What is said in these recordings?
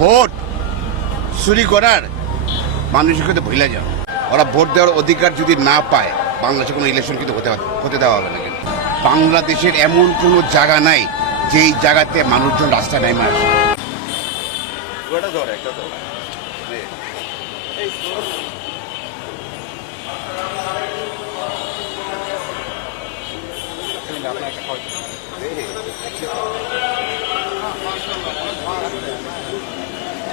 Vote চুরি করার মানুষের কিন্তু ভুলে যাও। ওরা ভোট দেওয়ার অধিকার যদি না পায়, বাংলাদেশে কোনো ইলেকশন কিন্তু হতে হতে দেওয়া হবে না কিন্তু। বাংলাদেশের এমন কোনো জায়গা নাই, যেই জায়গাতে মানুষজন রাস্তায় নেমে আসে।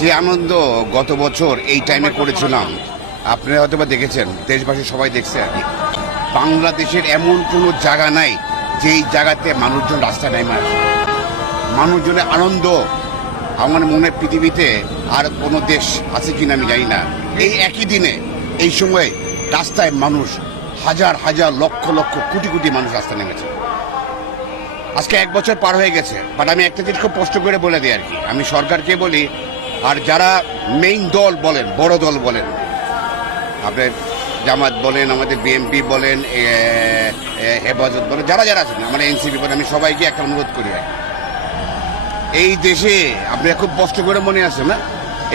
যে আনন্দ গত বছর এই টাইমে করেছিলাম আপনারা হয়তো বা দেখেছেন, দেশবাসী সবাই দেখছে আর কি। বাংলাদেশের এমন কোনো জায়গা নাই, যেই জায়গাতে মানুষজন রাস্তায় নেমে আসে। মানুষজনের আনন্দ, আমার মনে পৃথিবীতে আর কোনো দেশ আছে কিনা আমি জানি না। এই একই দিনে, এই সময় রাস্তায় মানুষ, হাজার হাজার, লক্ষ লক্ষ, কোটি কোটি মানুষ রাস্তায় নেমেছে। আজকে এক বছর পার হয়ে গেছে বাট আমি একটা জিনিস খুব কষ্ট করে বলে দিই আর কি। আমি সরকারকে বলি আর যারা মেইন দল বলেন, বড় দল বলেন, আপনার জামাত বলেন, আমাদের বিএনপি বলেন হেফাজত বলেন, যারা যারা আছেন, আমার এনসিপি বলেন, আমি সবাইকে একটা অনুরোধ করি এই দেশে আপনারা খুব কষ্ট করে মনে আছে না?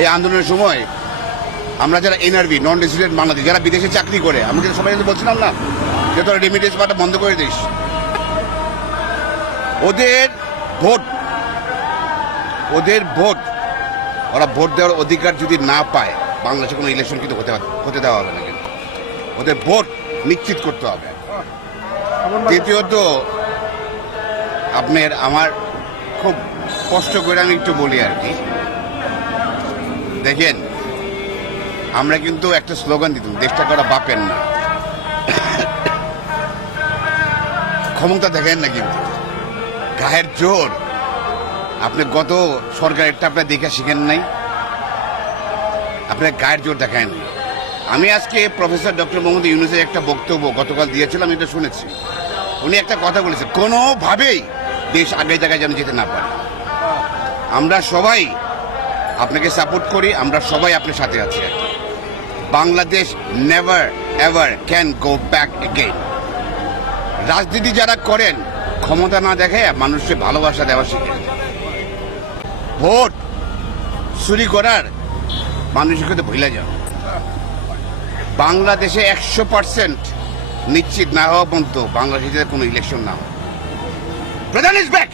এই আন্দোলনের সময় আমরা যারা এনআরবি নন রেসিডেন্ট বাংলাদেশ, যারা বিদেশে চাকরি করে আমাদের সবাই বলছিলাম না যে তোরা রেমিডেন্স পাটা বন্ধ করে দিস। ওদের ভোট ওদের ভোট ওরা ভোট দেওয়ার অধিকার যদি না পায়, বাংলাদেশে কোনো ইলেকশন কিন্তু হতে হতে দেওয়া হবে না কিন্তু। ওদের ভোট নিশ্চিত করতে হবে। দ্বিতীয়ত, আপনার আমার খুব কষ্ট করে আমি একটু বলি আর কি। দেখেন, আমরা কিন্তু একটা স্লোগান দিতাম দেশটা করা বাপেন না। ক্ষমতা দেখেন না কিন্তু। গায়ের জোর। আপনি গত সরকারেরটা আপনার দেখে শিখেন নাই। আপনার গায়ের জোর দেখায় নাই। আমি আজকে প্রফেসর ডক্টর মোহাম্মদ ইউনুসের একটা বক্তব্য গতকাল দিয়েছিলাম এটা শুনেছি। উনি একটা কথা বলেছেন, কোনোভাবেই দেশ আগের জায়গায় যেন যেতে না পারে। আমরা সবাই আপনাকে সাপোর্ট করি, আমরা সবাই আপনার সাথে আছি। Bangladesh never ever can go back again রাজনীতি যারা করেন, ক্ষমতা না দেখে মানুষকে ভালোবাসা দেওয়া শিখে। ভোট চুরি করার মানুষের কথা ভুলে যাও। বাংলাদেশে একশো পার্সেন্ট নিশ্চিত না হওয়া পর্যন্ত বাংলাদেশে কোনো ইলেকশন না হয়। প্রধান ইজ ব্যাক